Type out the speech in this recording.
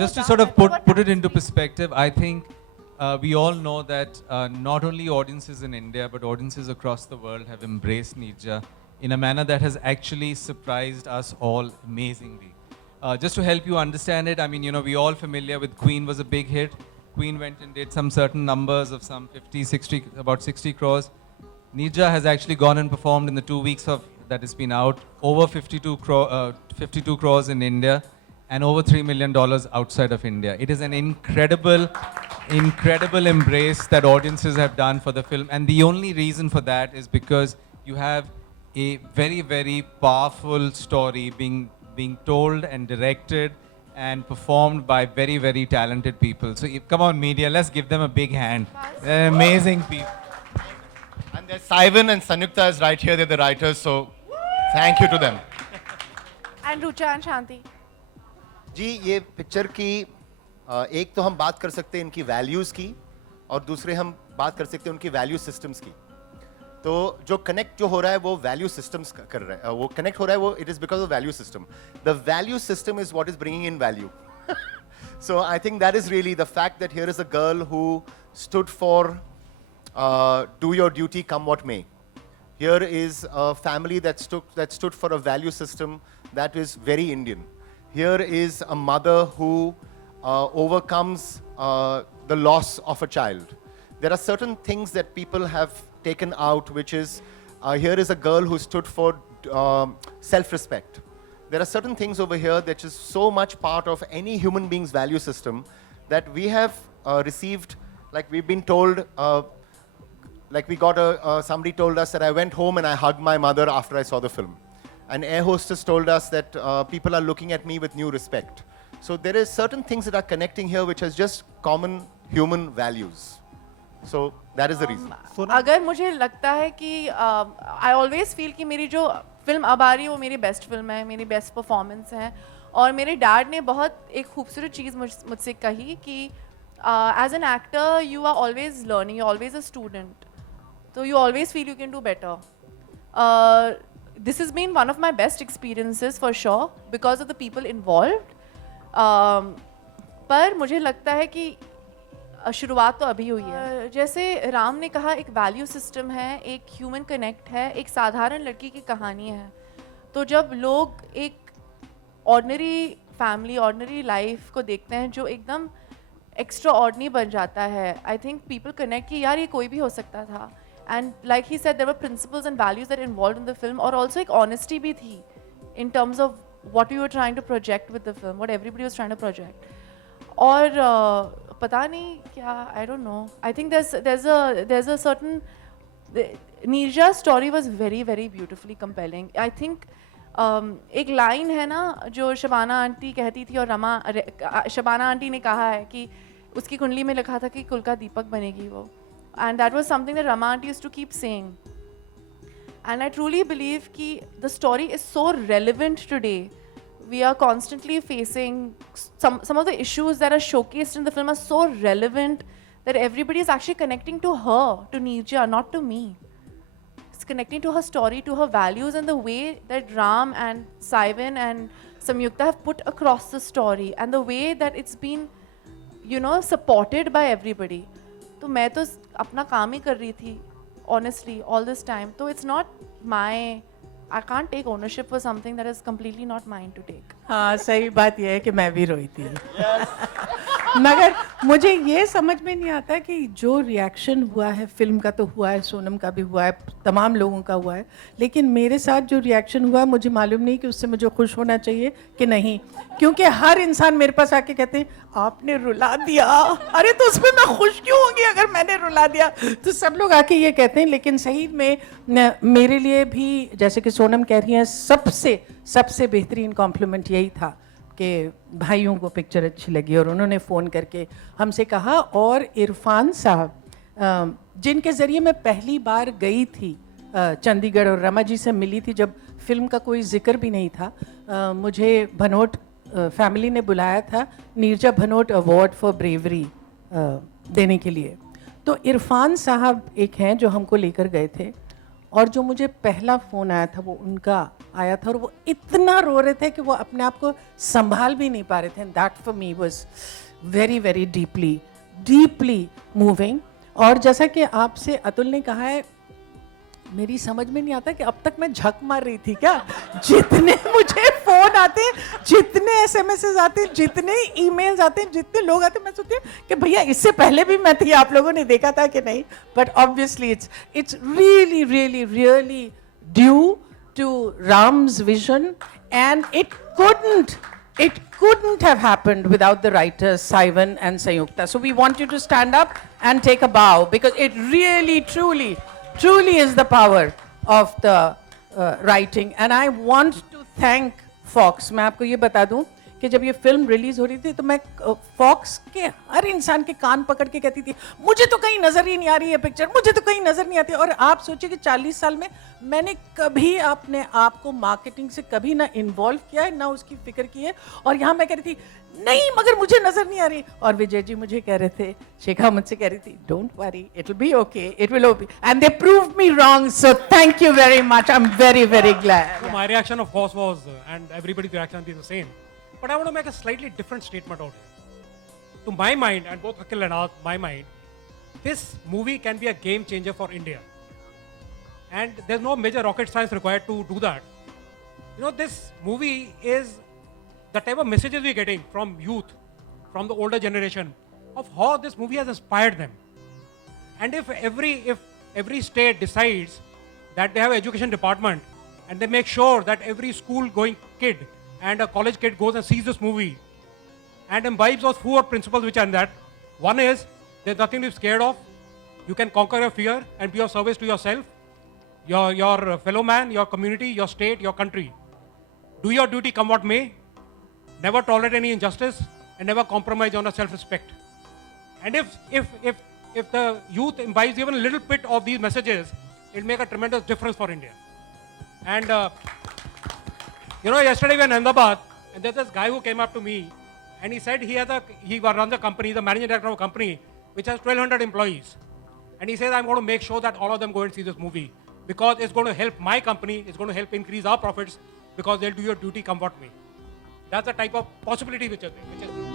just to sort of put it into perspective, I think we all know that not only audiences in India but audiences across the world have embraced Neerja in a manner that has actually surprised us all amazingly. Just to help you understand it, I mean, you know, we all familiar with Queen was a big hit. Queen went and did some certain numbers of some 50, 60, about 60 crores. Neerja has actually gone and performed in the 2 weeks of that it's been out, over 52 crores in India and over $3 million outside of India. It is an incredible embrace that audiences have done for the film. And the only reason for that is because you have a very, very powerful story being told and directed and performed by very, very talented people. So come on, media, let's give them a big hand. They're amazing people. And there's Simon and Sanyukta is right here. They're the writers. So thank you to them. And Rucha and Shanti. जी ये picture की एक तो हम बात कर सकते हैं इनकी वैल्यूज़ की और दूसरे हम बात कर सकते हैं उनकी वैल्यू सिस्टम्स की. तो जो कनेक्ट जो हो रहा है वो वैल्यू सिस्टम्स कर रहा है, वो कनेक्ट हो रहा है वो it is because of value system. The value system is what is bringing in value. So I think that is really the fact that here is a girl who stood for do your duty come what may. Here is a family that stood for a value system that is very Indian. Here is a mother who overcomes the loss of a child. There are certain things that people have taken out, which is here is a girl who stood for self-respect. There are certain things over here that is so much part of any human being's value system that we have received, like we've been told, like we got somebody told us that I went home and I hugged my mother after I saw the film. An air hostess told us that people are looking at me with new respect. So there is certain things that are connecting here which is just common human values. So that is the reason. अगर मुझे लगता है कि I always feel कि मेरी जो film अब आ रही है वो मेरी बेस्ट फिल्म है, मेरी बेस्ट परफॉर्मेंस है. और मेरे डैड ने बहुत एक खूबसूरत चीज़ मुझसे कही कि as an actor you are always learning, you always a student, so you always feel you can do better. This has been one of my best experiences for sure because of the people involved. पर मुझे लगता है कि शुरुआत तो अभी हुई है. जैसे राम ने कहा, एक वैल्यू सिस्टम है, एक ह्यूमन कनेक्ट है, एक साधारण लड़की की कहानी है. तो जब लोग एक ऑर्डिनरी फैमिली, ऑर्डिनरी लाइफ को देखते हैं जो एकदम एक्स्ट्रा ऑर्डिनरी बन जाता है, आई थिंक पीपल कनेक्ट कि यार ये कोई भी हो सकता था. And like he said, there were principles and values that involved in the film, और also एक honesty भी थी in terms of what we were trying to project with the film, what everybody was trying to project. और पता नहीं क्या, I don't know. I think there's a certain Neerja's story was very very beautifully compelling. I think एक line है ना जो Shabana aunty कहती थी और शबाना आंटी ने कहा है कि उसकी कुंडली में लिखा था कि कुल का दीपक बनेगी वो. And that was something that Rama aunty used to keep saying. And I truly believe that the story is so relevant today. We are constantly facing some of the issues that are showcased in the film are so relevant that everybody is actually connecting to her, to Neerja, not to me. It's connecting to her story, to her values, and the way that Ram and Simon and Samyukta have put across the story, and the way that it's been, you know, supported by everybody. तो मैं तो अपना काम ही कर रही थी honestly all this time. तो it's not my, I can't take ownership for something that is completely not mine to take. हाँ सही बात यह है कि मैं भी रोई थी. मगर मुझे ये समझ में नहीं आता कि जो रिएक्शन हुआ है, फिल्म का तो हुआ है, सोनम का भी हुआ है, तमाम लोगों का हुआ है, लेकिन मेरे साथ जो रिएक्शन हुआ मुझे मालूम नहीं कि उससे मुझे खुश होना चाहिए कि नहीं, क्योंकि हर इंसान मेरे पास आके कहते हैं आपने रुला दिया. अरे तो उसमें मैं खुश क्यों होंगी अगर मैंने रुला दिया. तो सब लोग आके ये कहते हैं, लेकिन सही में मेरे लिए भी जैसे कि सोनम कह रही हैं, सबसे बेहतरीन कॉम्प्लीमेंट यही था कि भाइयों को पिक्चर अच्छी लगी और उन्होंने फ़ोन करके हमसे कहा. और इरफान साहब जिनके ज़रिए मैं पहली बार गई थी चंडीगढ़ और रमा जी से मिली थी जब फिल्म का कोई जिक्र भी नहीं था, मुझे भनोट फैमिली ने बुलाया था Neerja Bhanot award for bravery देने के लिए. तो इरफान साहब एक हैं जो हमको लेकर गए थे और जो मुझे पहला फ़ोन आया था वो उनका आया था और वो इतना रो रहे थे कि वो अपने आप को संभाल भी नहीं पा रहे थे. That for me was very very deeply moving. और जैसा कि आपसे अतुल ने कहा है, मेरी समझ में नहीं आता कि अब तक मैं झक मार रही थी क्या. जितने मुझे फोन आते हैं, जितने एसएमएस आते हैं, जितने ईमेल्स आते हैं, जितने लोग आते हैं, मैं सोचती हूँ कि भैया इससे पहले भी मैं थी, आप लोगों ने देखा था कि नहीं. But obviously it's really due to Ram's vision and it couldn't have happened without the writers Saivan and Sayukta. So we want you to stand up and take a bow, because it really truly is the power of the writing. And I want to thank Fox. मैं आपको ये बता दूं कि जब ये film release हो रही थी तो मैं फॉक्स के हर इंसान के कान पकड़ के कहती थी, मुझे तो कहीं नजर ही नहीं आ रही है पिक्चर, मुझे तो कहीं नजर नहीं आती. और आप सोचिए कि 40 साल में मैंने कभी अपने आप को मार्केटिंग से कभी ना इन्वॉल्व किया है, ना उसकी फिक्र की है. और यहाँ मैं कह रही थी नहीं, मगर मुझे नजर नहीं आ रही. और विजय जी मुझे कह रहे थे, शिखा मुझसे कह रही थी, don't worry, it will be okay, it will be. And they proved me wrong. So thank you very much. I am very glad. So my reaction, of course, was, and everybody's reaction will be the same. But I want to make a slightly different statement out here. To my mind, and both Akhil and my mind, this movie can be a game changer for India. And there's no major rocket science required to do that. You know, this movie is the type of messages we're getting from youth, from the older generation, of how this movie has inspired them. And if every state decides that they have an education department and they make sure that every school-going kid and a college kid goes and sees this movie and imbibes those 4 principles which are in that. One is, there's nothing to be scared of. You can conquer your fear and be of service to yourself, your fellow man, your community, your state, your country. Do your duty come what may. Never tolerate any injustice and never compromise on your self-respect. And if the youth imbibes even a little bit of these messages, it'll make a tremendous difference for India. And you know, yesterday we were in Ahmedabad, and there's this guy who came up to me, and he said he runs a company, he's the managing director of a company which has 1,200 employees. And he says, I'm going to make sure that all of them go and see this movie, because it's going to help my company, it's going to help increase our profits, because they'll do your duty come what may. That's the type of possibility which is there.